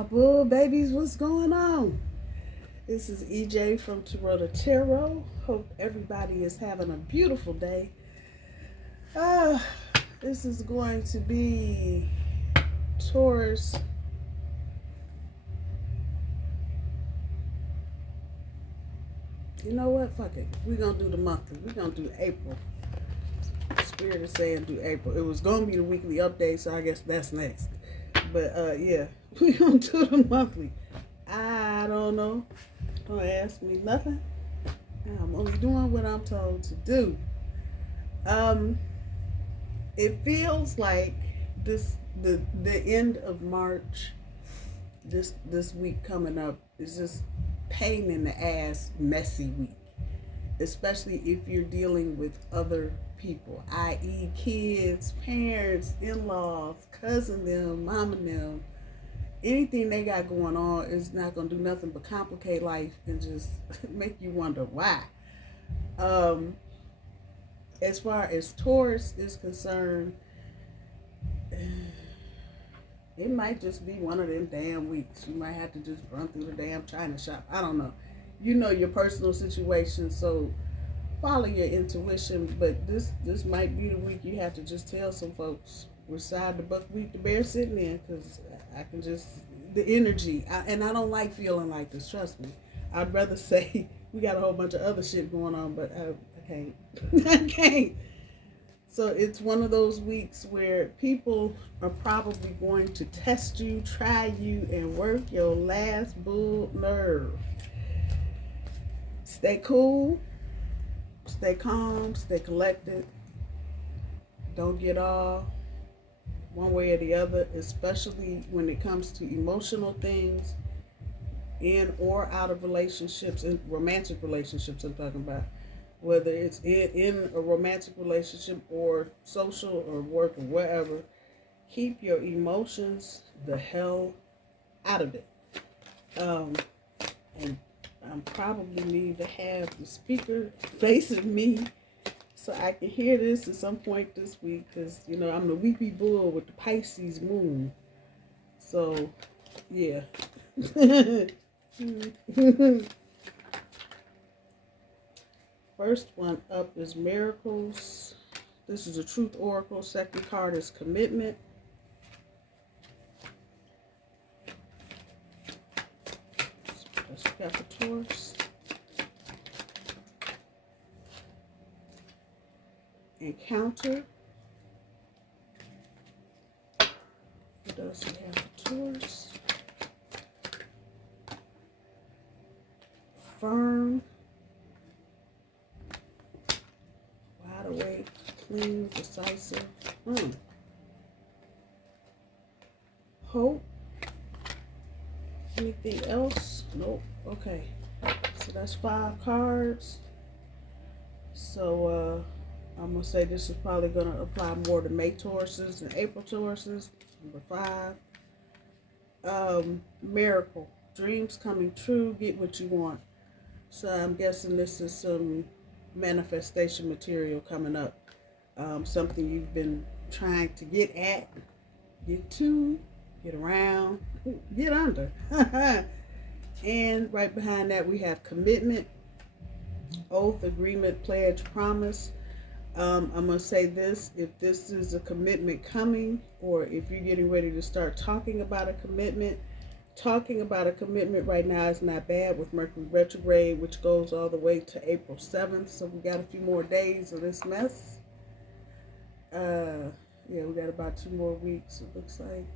My boo babies, what's going on? This is EJ from Taurota Tarot. Hope everybody is having a beautiful day. This is going to be Taurus. You know what? Fuck it. We're going to do the monthly. We're going to do April. Spirit is saying do April. It was going to be the weekly update, so I guess that's next. But yeah, we're going to do the monthly. I don't know. Don't ask me nothing. I'm only doing what I'm told to do. It feels like the end of March, this week coming up is just pain in the ass, messy week. Especially if you're dealing with other people, i.e. kids, parents, in-laws, cousin them, mama them. Anything they got going on is not going to do nothing but complicate life and just make you wonder why. As far as Taurus is concerned, it might just be one of them damn weeks. You might have to just run through the damn China shop. I don't know. You know your personal situation, so follow your intuition. But this might be the week you have to just tell some folks which side the buckwheat the bear sitting in, because I can just, the energy, and I don't like feeling like this, trust me. I'd rather say we got a whole bunch of other shit going on, but I can't. I can't. So it's one of those weeks where people are probably going to test you, try you, and work your last bull nerve. Stay cool, stay calm, stay collected. Don't get all one way or the other, especially when it comes to emotional things in or out of relationships, in romantic relationships I'm talking about. Whether it's in a romantic relationship or social or work or wherever, keep your emotions the hell out of it. And I probably need to have the speaker facing me so I can hear this at some point this week, because, you know, I'm the weepy bull with the Pisces moon. So, yeah. First one up is Miracles. This is a Truth Oracle. Second card is Commitment. Let's got the Taurus. Encounter. What else we have for Taurus? Firm. Wide awake, clean, decisive. Hope. Anything else? Nope. Okay. So that's 5 cards. So I'm going to say this is probably going to apply more to May Tauruses and April Tauruses. Number 5. Miracle. Dreams coming true. Get what you want. So I'm guessing this is some manifestation material coming up. Something you've been trying to get at, get to, get around, get under. And right behind that we have commitment, oath, agreement, pledge, promise. I'm going to say this: if this is a commitment coming, or if you're getting ready to start talking about a commitment right now is not bad with Mercury retrograde, which goes all the way to April 7th. So we got a few more days of this mess. Yeah, we got about 2 more weeks, it looks like.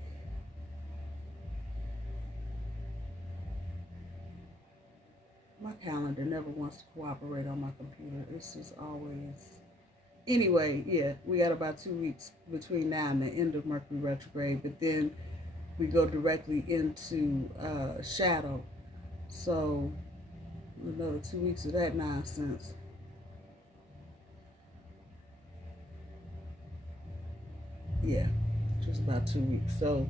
My calendar never wants to cooperate on my computer. It's just always... Anyway, yeah, we got about 2 weeks between now and the end of Mercury retrograde, but then we go directly into shadow. So another 2 weeks of that nonsense. Yeah, just about 2 weeks. So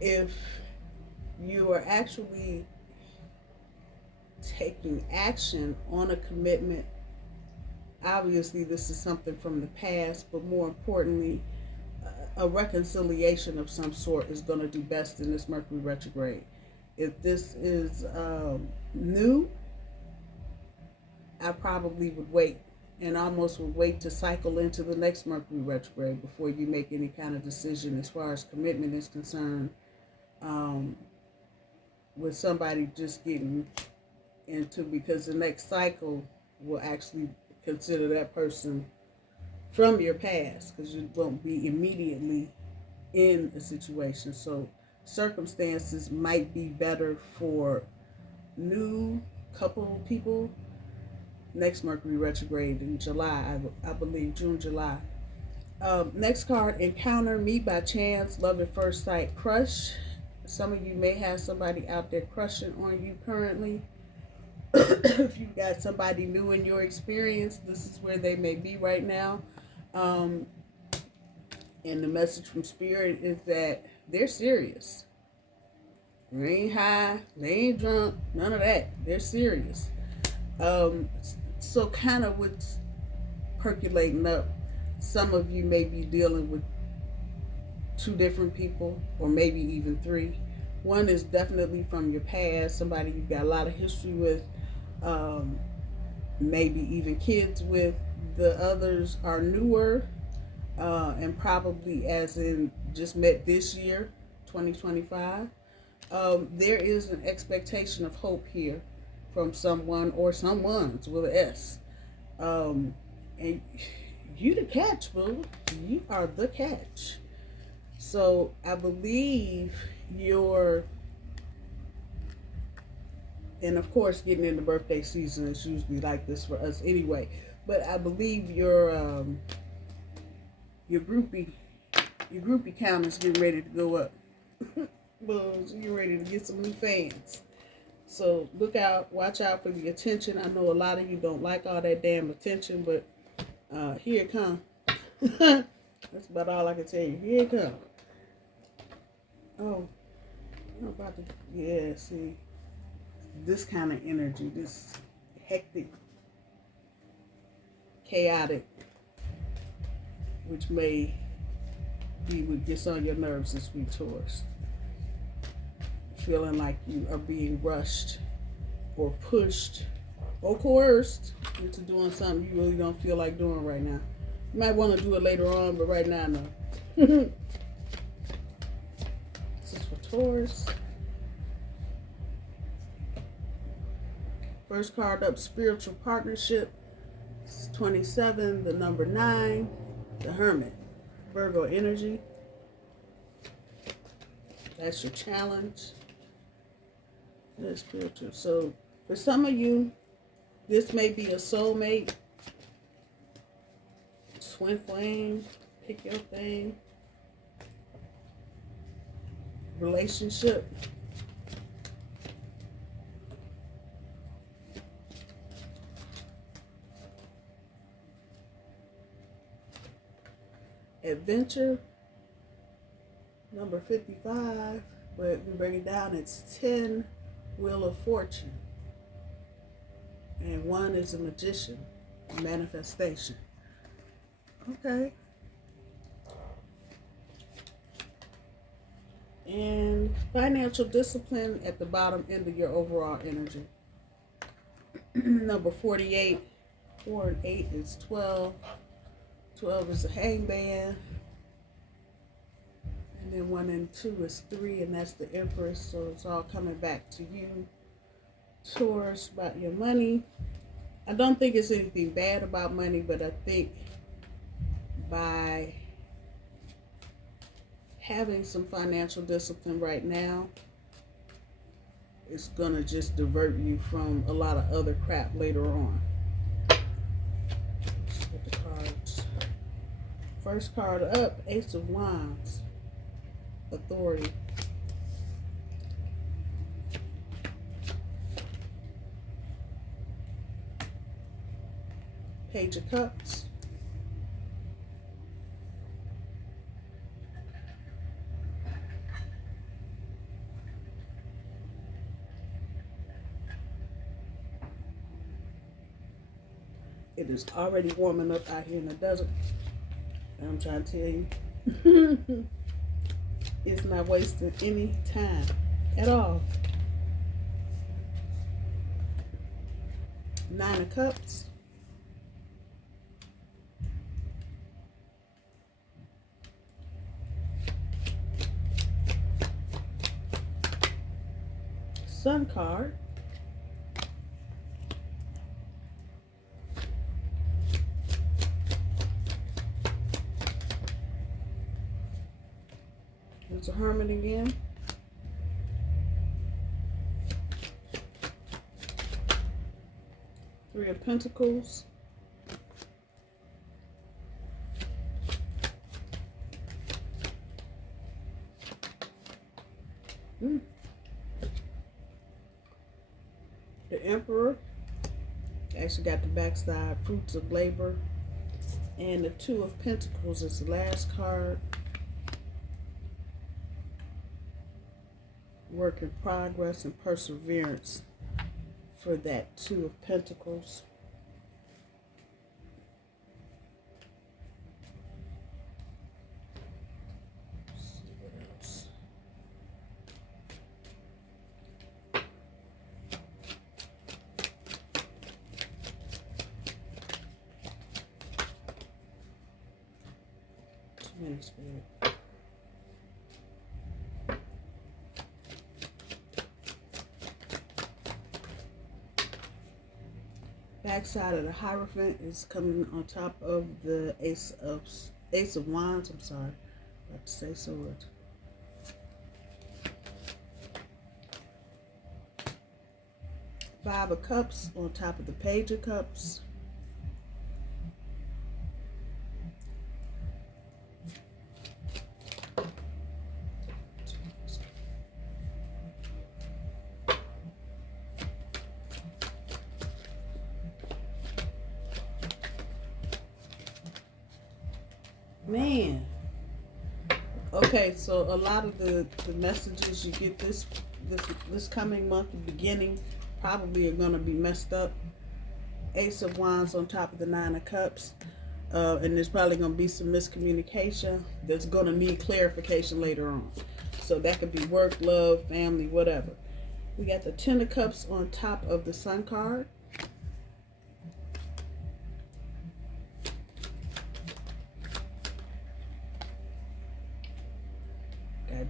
if you are actually taking action on a commitment Obviously, this is something from the past, but more importantly, a reconciliation of some sort is going to do best in this Mercury retrograde. If this is new, I probably would wait, and almost would wait to cycle into the next Mercury retrograde before you make any kind of decision as far as commitment is concerned, with somebody just getting into, because the next cycle will actually consider that person from your past, because you won't be immediately in a situation. So circumstances might be better for new couple people next Mercury retrograde in July, I believe June, July. Next card, encounter, meet by chance, love at first sight, crush. Some of you may have somebody out there crushing on you currently. If you got somebody new in your experience, this is where they may be right now. And the message from Spirit is that they're serious. They ain't high, they ain't drunk, none of that. They're serious. So kind of what's percolating up, some of you may be dealing with two different people, or maybe even three. One is definitely from your past, somebody you've got a lot of history with, maybe even kids with. The others are newer, and probably as in just met this year, 2025. There is an expectation of hope here from someone or someone's with an S. And you the catch, boo. You are the catch. So I believe you're, and of course getting in the birthday season is usually like this for us anyway, but I believe your groupie count is getting ready to go up. Well, you're ready to get some new fans. So look out, watch out for the attention. I know a lot of you don't like all that damn attention, but here it comes. That's about all I can tell you. Here it comes. Oh, I'm about to, yeah, see, this kind of energy, this hectic, chaotic, which may be what gets on your nerves this week, Taurus. Feeling like you are being rushed or pushed or coerced into doing something you really don't feel like doing right now. You might want to do it later on, but right now, no. This is for Taurus. First card up, spiritual partnership. It's 27, the number 9, the Hermit. Virgo energy. That's your challenge. That's spiritual. So for some of you, this may be a soulmate, twin flame, pick your thing, relationship. Adventure, number 55, but we break it down, it's 10, Wheel of Fortune. And 1 is a magician, manifestation. Okay. And financial discipline at the bottom end of your overall energy. Number 48, 4 and 8 is 12. 12 is a hangman. And then 1 and 2 is 3, and that's the Empress. So it's all coming back to you, Taurus, about your money. I don't think it's anything bad about money, but I think by having some financial discipline right now, it's going to just divert you from a lot of other crap later on. Let's get the cards. First card up, Ace of Wands, authority. Page of Cups. It is already warming up out here in the desert. And I'm trying to tell you, it's not wasting any time at all. 9 of Cups. Sun card. There's a Hermit again. Three of Pentacles. The Emperor. Actually got the backside, Fruits of Labor. And the Two of Pentacles is the last card. Work in progress and perseverance for that Two of Pentacles. Let's see what else. Too many Spirit. Backside of the Hierophant is coming on top of the Ace of Wands. I'm sorry, about to say Swords. Five of Cups on top of the Page of Cups. Man, okay, so a lot of the messages you get this coming month, the beginning, probably are going to be messed up. Ace of Wands on top of the Nine of Cups, and there's probably going to be some miscommunication that's going to need clarification later on. So that could be work, love, family, whatever. We got the Ten of Cups on top of the Sun card.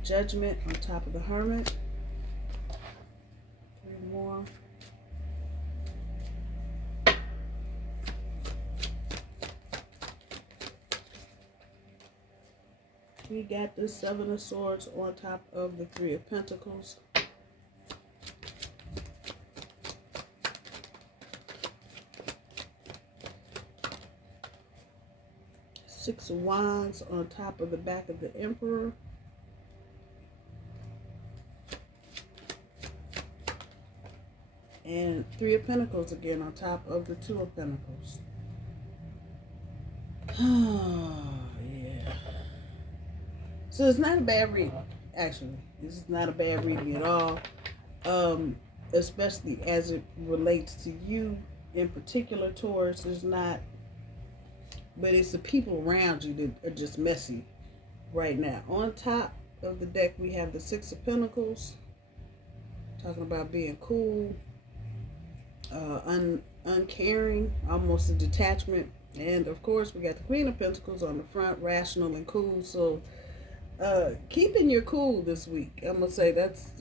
Judgment on top of the Hermit. Three more. We got the Seven of Swords on top of the Three of Pentacles. Six of Wands on top of the back of the Emperor. And Three of Pentacles again on top of the Two of Pentacles. Oh, yeah. So it's not a bad reading, actually. This is not a bad reading at all. Especially as it relates to you in particular, Taurus. It's not, but it's the people around you that are just messy right now. On top of the deck, we have the Six of Pentacles. Talking about being cool. Uncaring, almost a detachment, and of course we got the Queen of Pentacles on the front, rational and cool. So keeping your cool this week, I'm gonna say that's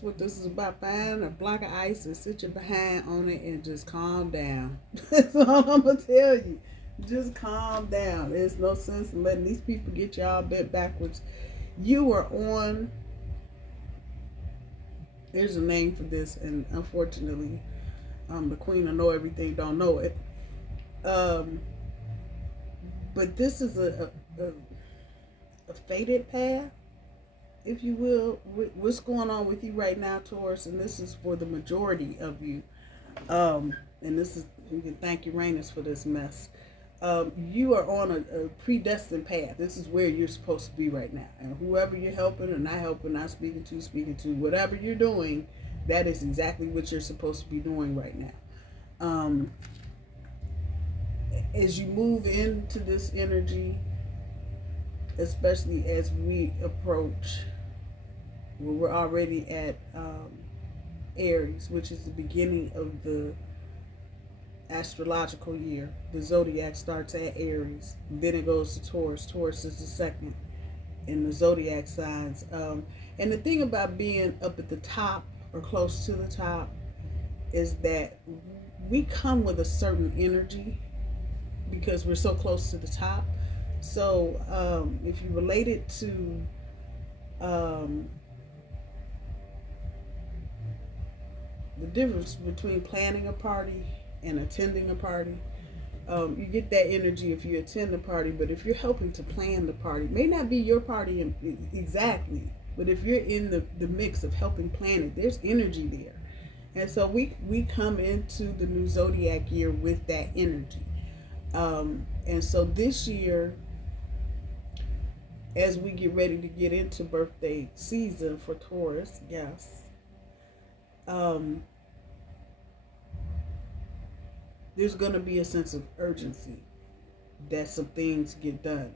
what this is about. Find a block of ice and sit your behind on it and just calm down. That's all I'm gonna tell you. Just calm down. There's no sense in letting these people get you all bent backwards. You are on, there's a name for this, and unfortunately the Queen of Know Everything don't know it. But this is a fated path, if you will. What's going on with you right now, Taurus? And this is for the majority of you. And this is, you can thank Uranus for this mess. You are on a predestined path. This is where you're supposed to be right now. And whoever you're helping or not helping, not speaking to, whatever you're doing, that is exactly what you're supposed to be doing right now. as you move into this energy, especially as we approach, well, we're already at Aries, which is the beginning of the astrological year. The zodiac starts at Aries, then it goes to Taurus. Taurus is the second in the zodiac signs. And the thing about being up at the top or close to the top is that we come with a certain energy because we're so close to the top. So if you relate it to the difference between planning a party and attending a party, you get that energy if you attend the party, but if you're helping to plan the party, it may not be your party exactly, but if you're in the mix of helping plan it, there's energy there. And so we come into the new zodiac year with that energy. And so this year, as we get ready to get into birthday season for Taurus, yes, there's going to be a sense of urgency that some things get done.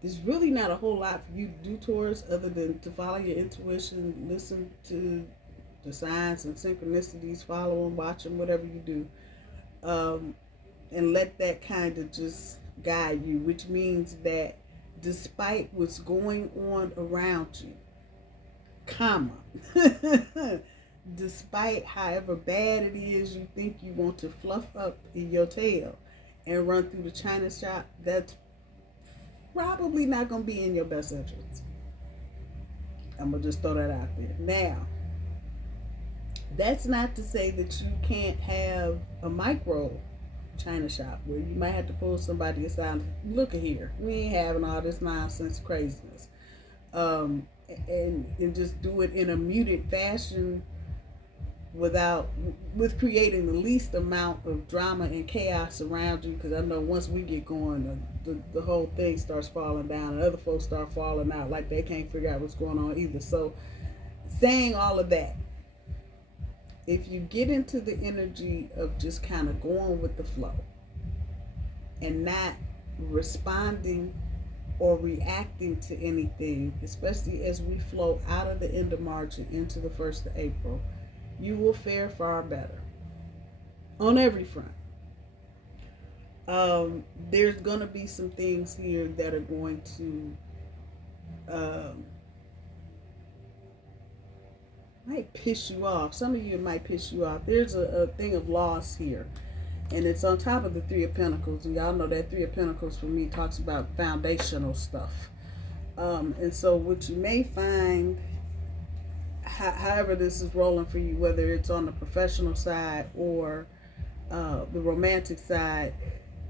There's really not a whole lot for you to do, Taurus, other than to follow your intuition, listen to the signs and synchronicities, follow them, watch them, whatever you do, and let that kind of just guide you, which means that despite what's going on around you, comma, despite however bad it is you think you want to fluff up in your tail and run through the china shop, that's probably not going to be in your best interest. I'm going to just throw that out there. Now, that's not to say that you can't have a micro china shop where you might have to pull somebody aside. Look at here, we ain't having all this nonsense craziness, and just do it in a muted fashion with creating the least amount of drama and chaos around you, because I know once we get going, the whole thing starts falling down and other folks start falling out like they can't figure out what's going on either. So saying all of that, if you get into the energy of just kind of going with the flow and not responding or reacting to anything, especially as we flow out of the end of March and into the 1st of April, you will fare far better on every front. There's going to be some things here that are going to might piss you off. Some of you, it might piss you off. There's a thing of loss here, and it's on top of the Three of Pentacles, and y'all know that Three of Pentacles for me talks about foundational stuff. And so what you may find, however this is rolling for you, whether it's on the professional side or the romantic side,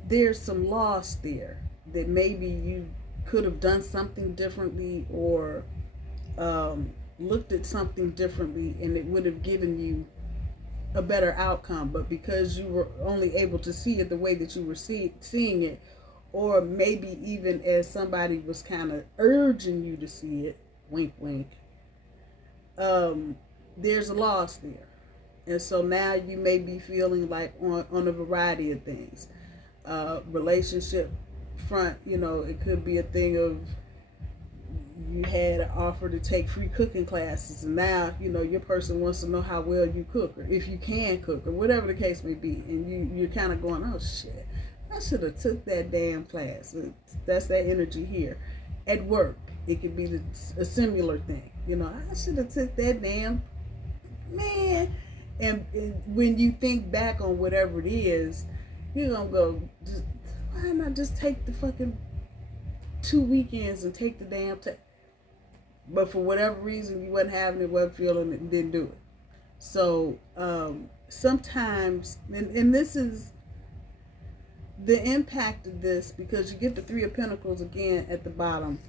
there's some loss there that maybe you could have done something differently or looked at something differently, and it would have given you a better outcome. But because you were only able to see it the way that you were seeing it, or maybe even as somebody was kind of urging you to see it, wink wink, there's a loss there. And so now you may be feeling like on a variety of things. Relationship front, it could be a thing of you had an offer to take free cooking classes, and now your person wants to know how well you cook, or if you can cook, or whatever the case may be, and you're kind of going, oh shit, I should have took that damn class. That's that energy here. At work, it could be a similar thing. I should have took that damn, man. And when you think back on whatever it is, you're gonna go, why not just take the fucking 2 weekends and take the damn test? But for whatever reason, you wasn't having it, wasn't feeling it, and didn't do it. So sometimes, and this is the impact of this, because you get the Three of Pentacles again at the bottom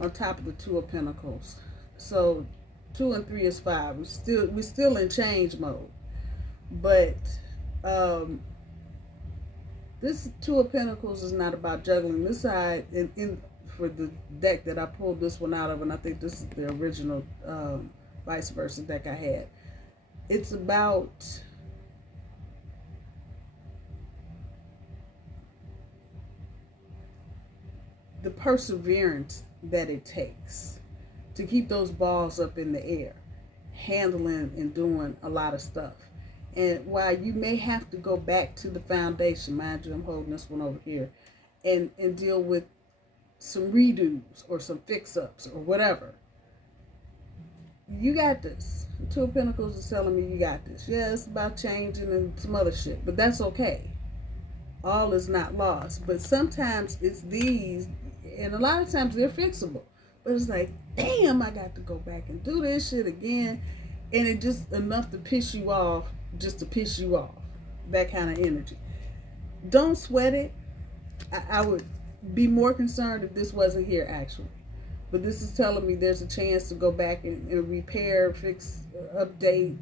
on top of the Two of Pentacles. So 2 and 3 is 5. We're still in change mode. But this Two of Pentacles is not about juggling. This side, for the deck that I pulled this one out of, and I think this is the original vice versa deck I had. It's about the perseverance that it takes to keep those balls up in the air, handling and doing a lot of stuff. And while you may have to go back to the foundation, mind you, I'm holding this one over here, and deal with some redos or some fix-ups or whatever, you got this. The Two of Pentacles is telling me you got this. Yeah, it's about changing and some other shit, but that's okay. All is not lost. But sometimes it's these, and a lot of times they're fixable. But it's like, damn, I got to go back and do this shit again. And it just enough to piss you off, just to piss you off. That kind of energy. Don't sweat it. I would be more concerned if this wasn't here, actually. But this is telling me there's a chance to go back and repair, fix, update,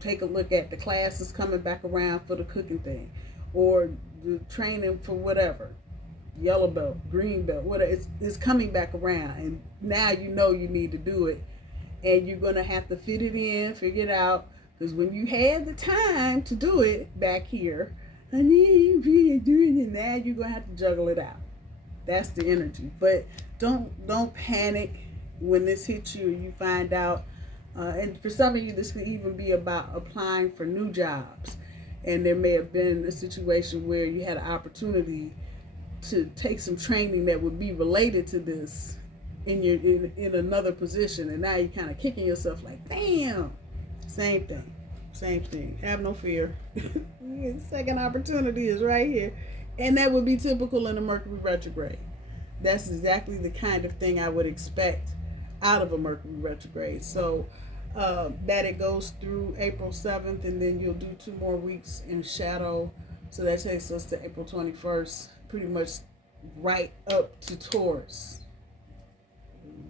take a look at the classes coming back around for the cooking thing. Or the training for whatever. Yellow belt, green belt, whatever. It's coming back around. And now you know you need to do it. And you're going to have to fit it in, figure it out. Because when you had the time to do it back here, I need to do it, and now you're going to have to juggle it out. That's the energy. But don't panic when this hits you and you find out. And for some of you, this could even be about applying for new jobs. And there may have been a situation where you had an opportunity to take some training that would be related to this in another position, and now you're kind of kicking yourself like, damn. Same thing. Have no fear. Second opportunity is right here. And that would be typical in a Mercury retrograde. That's exactly the kind of thing I would expect out of a Mercury retrograde. So that it goes through April 7th, and then you'll do 2 more weeks in shadow. So that takes us to April 21st, pretty much right up to Taurus.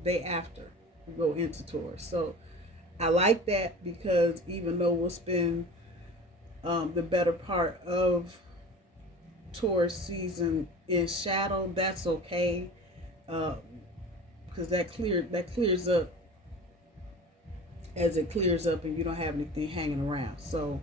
Day after we go into Taurus. So I like that, because even though we'll spend the better part of Taurus season in shadow, that's okay, because that clears up as it clears up, and you don't have anything hanging around. So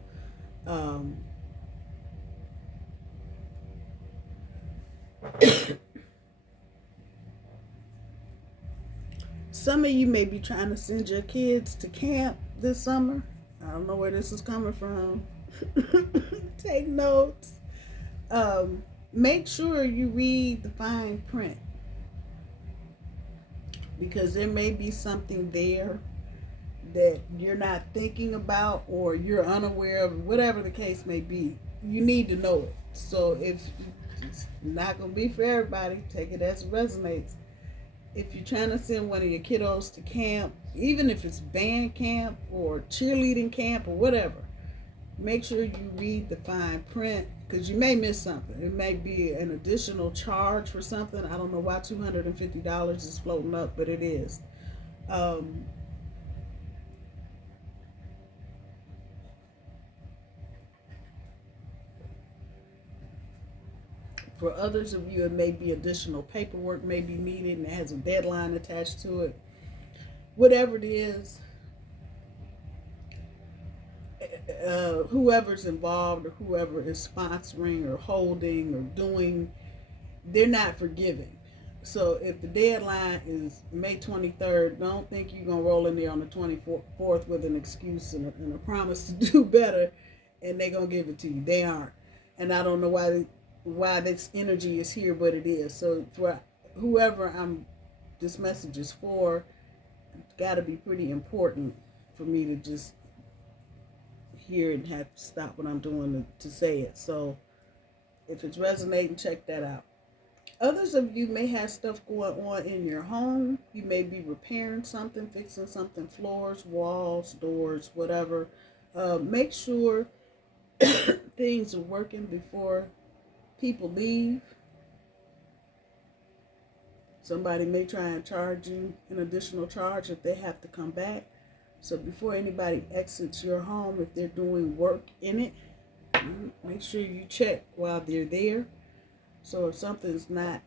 some of you may be trying to send your kids to camp this summer. I don't know where this is coming from. Take notes. Make sure you read the fine print, because there may be something there that you're not thinking about, or you're unaware of, whatever the case may be. You need to know it. So if it's not going to be for everybody, take it as it resonates. If you're trying to send one of your kiddos to camp, even if it's band camp or cheerleading camp or whatever, make sure you read the fine print, because you may miss something. It may be an additional charge for something. I don't know why $250 is floating up, but it is. For others of you, it may be additional paperwork may be needed, and it has a deadline attached to it. Whatever it is, whoever's involved, or whoever is sponsoring or holding or doing, they're not forgiving. So if the deadline is May 23rd, don't think you're going to roll in there on the 24th with an excuse and a promise to do better, and they're going to give it to you. They aren't. And I don't know why this energy is here, but it is. So for whoever this message is for, it's got to be pretty important for me to just hear and have to stop what I'm doing to say it. So if it's resonating, check that out. Others of you may have stuff going on in your home. You may be repairing something, fixing something, floors, walls, doors, whatever. Make sure things are working before people leave. Somebody may try and charge you an additional charge if they have to come back. So before anybody exits your home, if they're doing work in it, make sure you check while they're there. So if something's not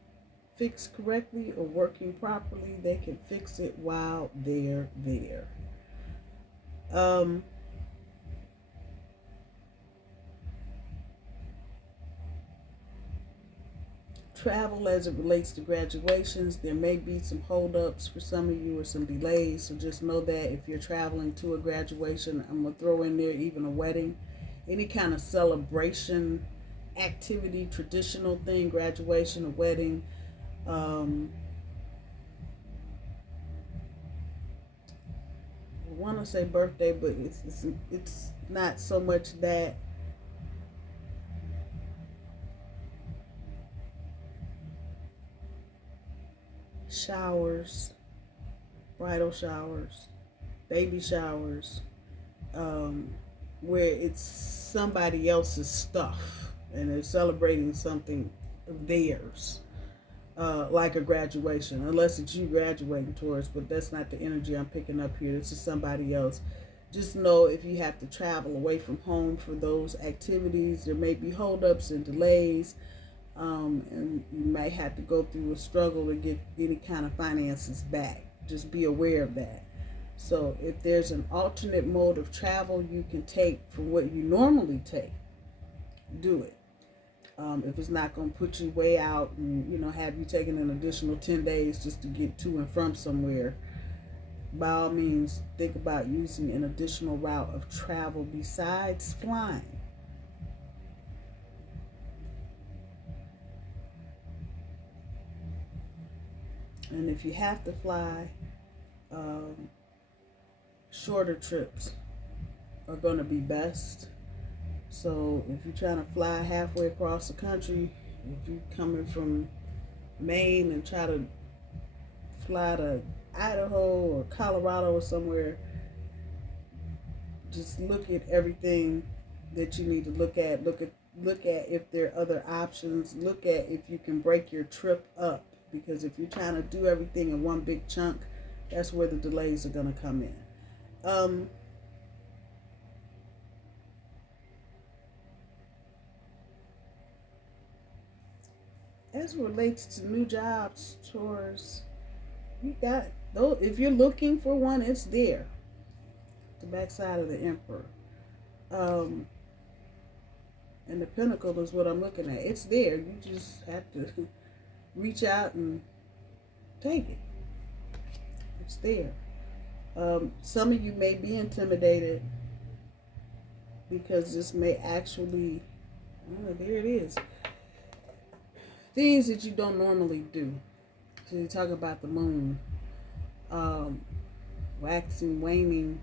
fixed correctly or working properly, they can fix it while they're there. travel as it relates to graduations, there may be some holdups for some of you or some delays. So just know that if you're traveling to a graduation, I'm going to throw in there even a wedding, any kind of celebration activity, traditional thing, graduation, a wedding. I want to say birthday, but it's not so much that. Showers, bridal showers, baby showers, where it's somebody else's stuff and they're celebrating something of theirs, like a graduation, unless it's you graduating, Taurus, but that's not the energy I'm picking up here. This is somebody else. Just know if you have to travel away from home for those activities, there may be holdups and delays. And you might have to go through a struggle to get any kind of finances back. Just be aware of that. So if there's an alternate mode of travel you can take from what you normally take, do it. If it's not going to put you way out and have you taking an additional 10 days just to get to and from somewhere, by all means think about using an additional route of travel besides flying. And if you have to fly, shorter trips are going to be best. So if you're trying to fly halfway across the country, if you're coming from Maine and try to fly to Idaho or Colorado or somewhere, just look at everything that you need to look at. Look at if there are other options. Look at if you can break your trip up. Because if you're trying to do everything in one big chunk, that's where the delays are going to come in. As it relates to new jobs, Taurus, you got though. If you're looking for one, it's there. The backside of the Emperor, and the Pentacle is what I'm looking at. It's there. You just have to reach out and take it. It's there. Some of you may be intimidated because this may actually, there it is. Things that you don't normally do. So you talk about the moon, waxing, waning,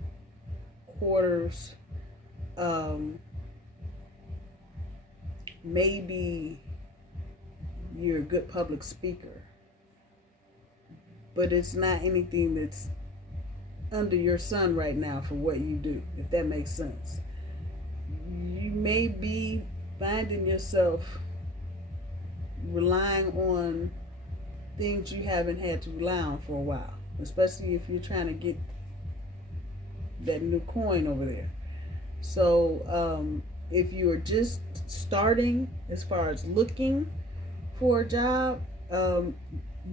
quarters, maybe you're a good public speaker, but it's not anything that's under your sun right now for what you do, if that makes sense. You may be finding yourself relying on things you haven't had to rely on for a while, especially if you're trying to get that new coin over there. So if you are just starting as far as looking for a job,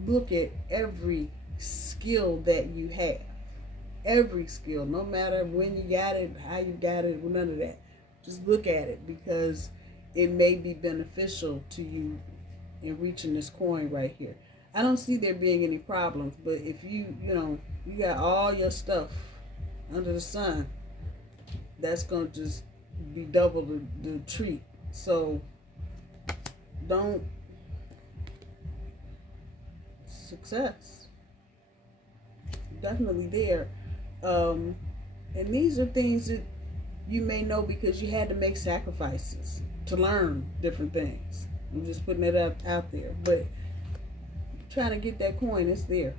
look at every skill that you have. Every skill, no matter when you got it, how you got it, none of that. Just look at it because it may be beneficial to you in reaching this coin right here. I don't see there being any problems, but if you got all your stuff under the sun, that's going to just be double the treat. So don't. Success definitely there, and these are things that you may know because you had to make sacrifices to learn different things. I'm just putting it out there, but trying to get that coin, it's there.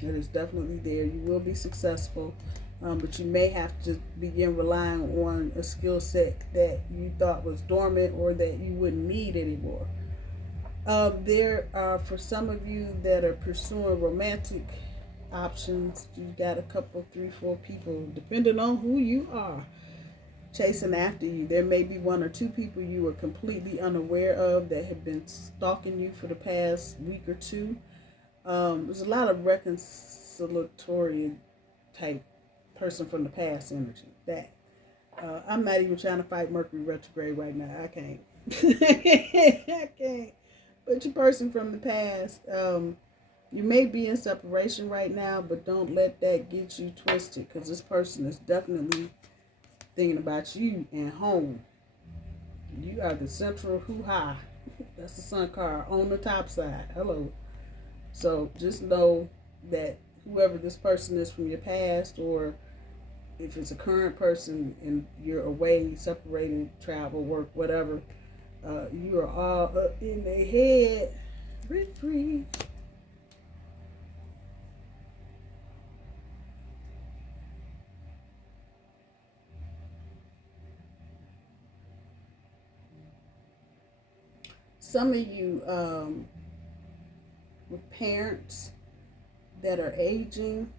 It is definitely there. You will be successful, but you may have to begin relying on a skill set that you thought was dormant or that you wouldn't need anymore. There are, for some of you that are pursuing romantic options, you got a couple, 3, 4 people, depending on who you are, chasing after you. There may be 1 or 2 people you are completely unaware of that have been stalking you for the past week or 2. There's a lot of reconciliatory type person from the past energy. That I'm not even trying to fight Mercury retrograde right now. I can't. I can't. But your person from the past, you may be in separation right now, but don't let that get you twisted, because this person is definitely thinking about you and home. You are the central hoo-ha. That's the sun card on the top side. Hello. So just know that whoever this person is from your past, or if it's a current person and you're away, separated, travel, work, whatever, you are all up in their head. Free. Some of you with parents that are aging,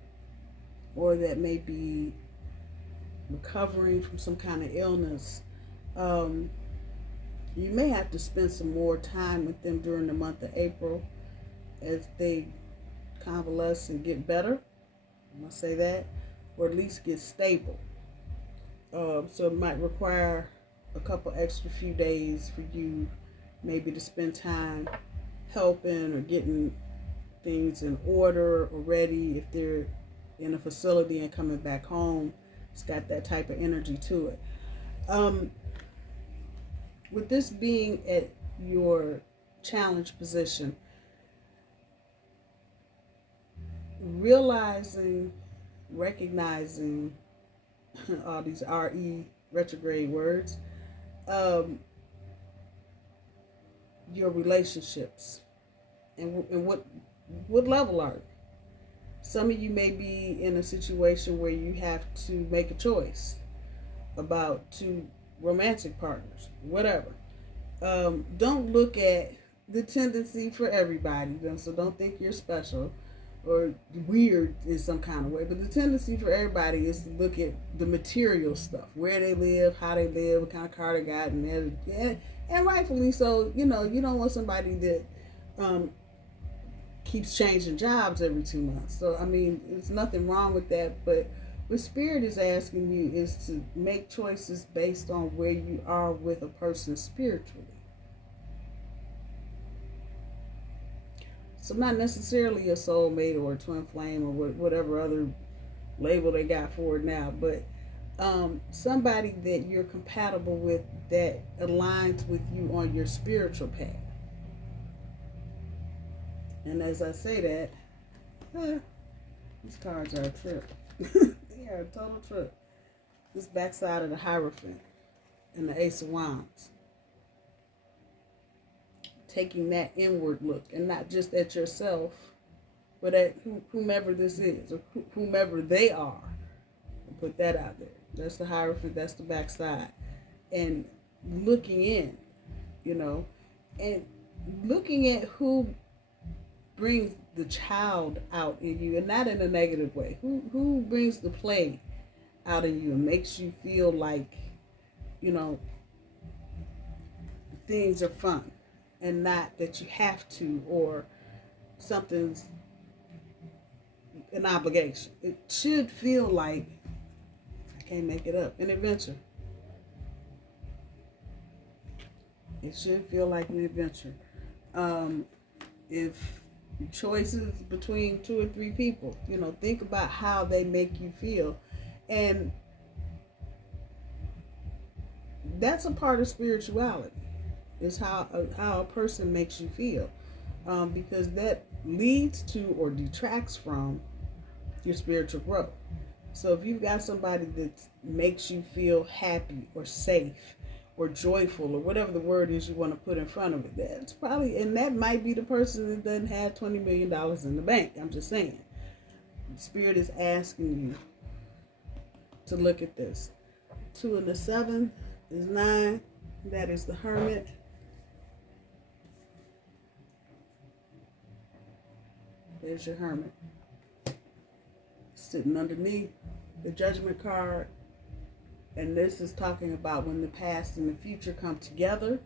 or that may be recovering from some kind of illness, you may have to spend some more time with them during the month of April as they convalesce and get better. I'm going to say that, or at least get stable. So it might require a couple extra few days for you maybe to spend time helping or getting things in order or ready. If they're in a facility and coming back home, it's got that type of energy to it. With this being at your challenge position, recognizing all these RE retrograde words, your relationships, and what level are you? Some of you may be in a situation where you have to make a choice about two romantic partners, whatever. Don't look at the tendency for everybody, so don't think you're special or weird in some kind of way, but the tendency for everybody is to look at the material stuff, where they live, how they live, what kind of car they got, and rightfully so. You don't want somebody that keeps changing jobs every 2 months. So there's nothing wrong with that, but what Spirit is asking you is to make choices based on where you are with a person spiritually. So not necessarily a soulmate or a twin flame or whatever other label they got for it now, but somebody that you're compatible with, that aligns with you on your spiritual path. And as I say that, these cards are a trip. They are a total trip. This backside of the Hierophant and the Ace of Wands. Taking that inward look, and not just at yourself, but at whomever this is, or whomever they are. And put that out there. That's the Hierophant, that's the backside. And looking in, and looking at who brings the child out in you, and not in a negative way. Who brings the play out in you and makes you feel like, things are fun, and not that you have to, or something's an obligation. It should feel like, I can't make it up, an adventure. It should feel like an adventure. If choices between 2 or 3 people, think about how they make you feel, and that's a part of spirituality, is how a person makes you feel, because that leads to or detracts from your spiritual growth. So if you've got somebody that makes you feel happy or safe or joyful, or whatever the word is you want to put in front of it, that's probably, and that might be the person that doesn't have $20 million in the bank. I'm just saying. Spirit is asking you to look at this. 2 and the 7 is 9. That is the Hermit. There's your Hermit. Sitting underneath the Judgment card. And this is talking about when the past and the future come together.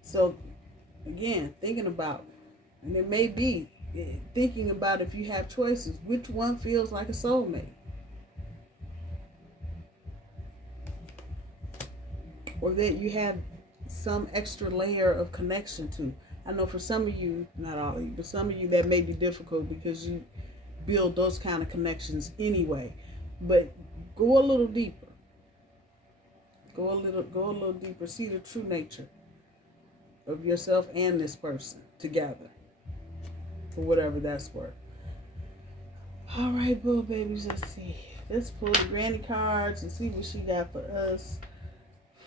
So, again, thinking about, and it may be thinking about, if you have choices, which one feels like a soulmate? Or that you have some extra layer of connection to. I know for some of you, not all of you, but some of you that may be difficult because you build those kind of connections anyway. But go a little deeper. Go a little deeper. See the true nature of yourself and this person together, for whatever that's worth. All right, boo babies, let's see. Let's pull the granny cards and see what she got for us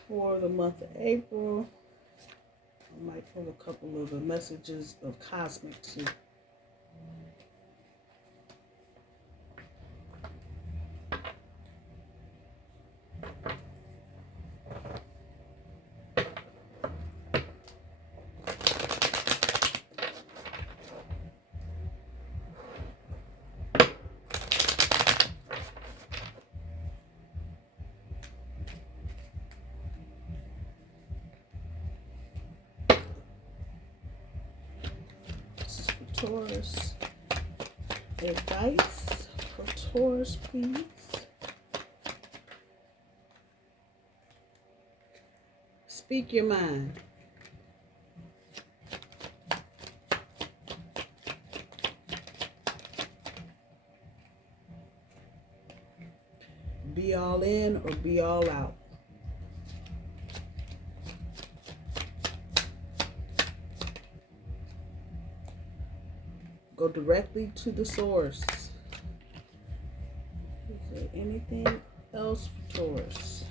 for the month of April. I might pull a couple of the messages of cosmic too. Taurus. Advice for Taurus, please. Speak your mind. Be all in or be all out. Go directly to the source. Is there anything else for Taurus?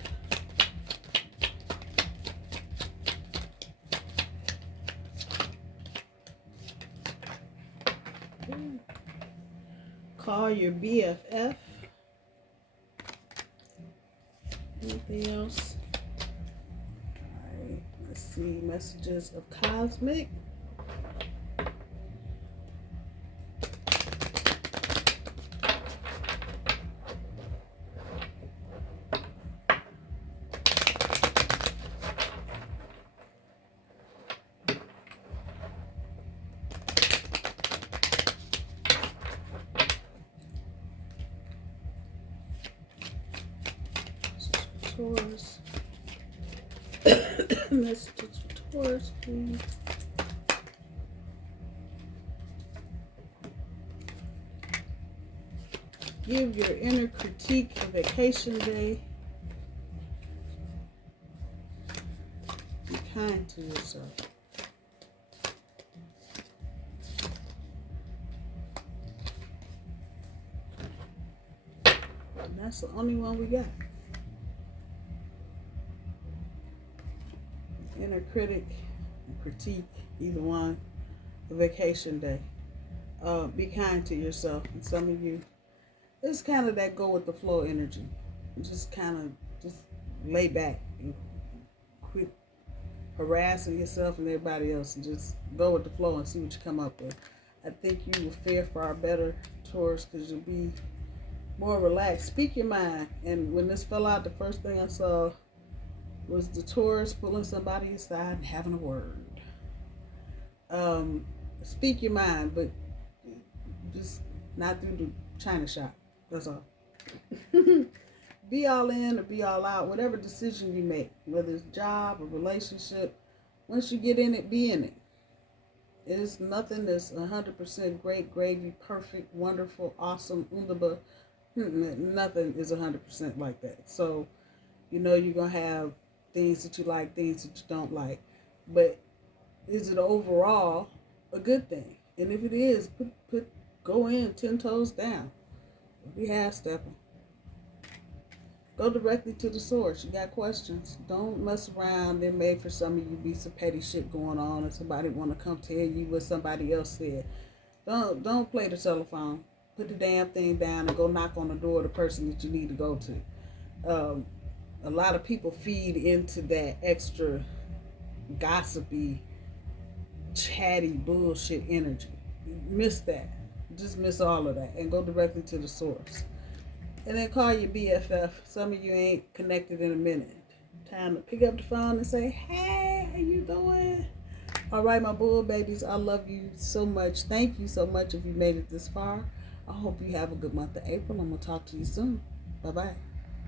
Call your BFF. Anything else? All right, let's see. Messages of cosmic. Taurus. Messages for Taurus, please. Give your inner critique a vacation day. Be kind to yourself. And that's the only one we got. Inner critic, critique, either one, a vacation day. Be kind to yourself. And some of you, it's kind of that go with the flow energy. Just kind of just lay back and quit harassing yourself and everybody else and just go with the flow and see what you come up with. I think you will fare far better, Taurus, because you'll be more relaxed. Speak your mind. And when this fell out, the first thing I saw was the Taurus pulling somebody aside and having a word. Speak your mind, but just not through the China shop. That's all. Be all in or be all out. Whatever decision you make, whether it's job or relationship, once you get in it, be in it. It's nothing that's 100% great, gravy, perfect, wonderful, awesome, wunderbar. Nothing is 100% like that. So, you know you're going to have things that you like, things that you don't like. But is it overall a good thing? And if it is, go in 10 toes down. Be half-stepping. Go directly to the source. You got questions. Don't mess around. There may for some of you be some petty shit going on and somebody want to come tell you what somebody else said. Don't play the telephone. Put the damn thing down and go knock on the door of the person that you need to go to. A lot of people feed into that extra gossipy, chatty bullshit energy. Miss that. Just miss all of that and go directly to the source. And then call your BFF. Some of you ain't connected in a minute. Time to pick up the phone and say, hey, how you doing? All right, my bull babies, I love you so much. Thank you so much if you made it this far. I hope you have a good month of April. I'm going to talk to you soon. Bye-bye.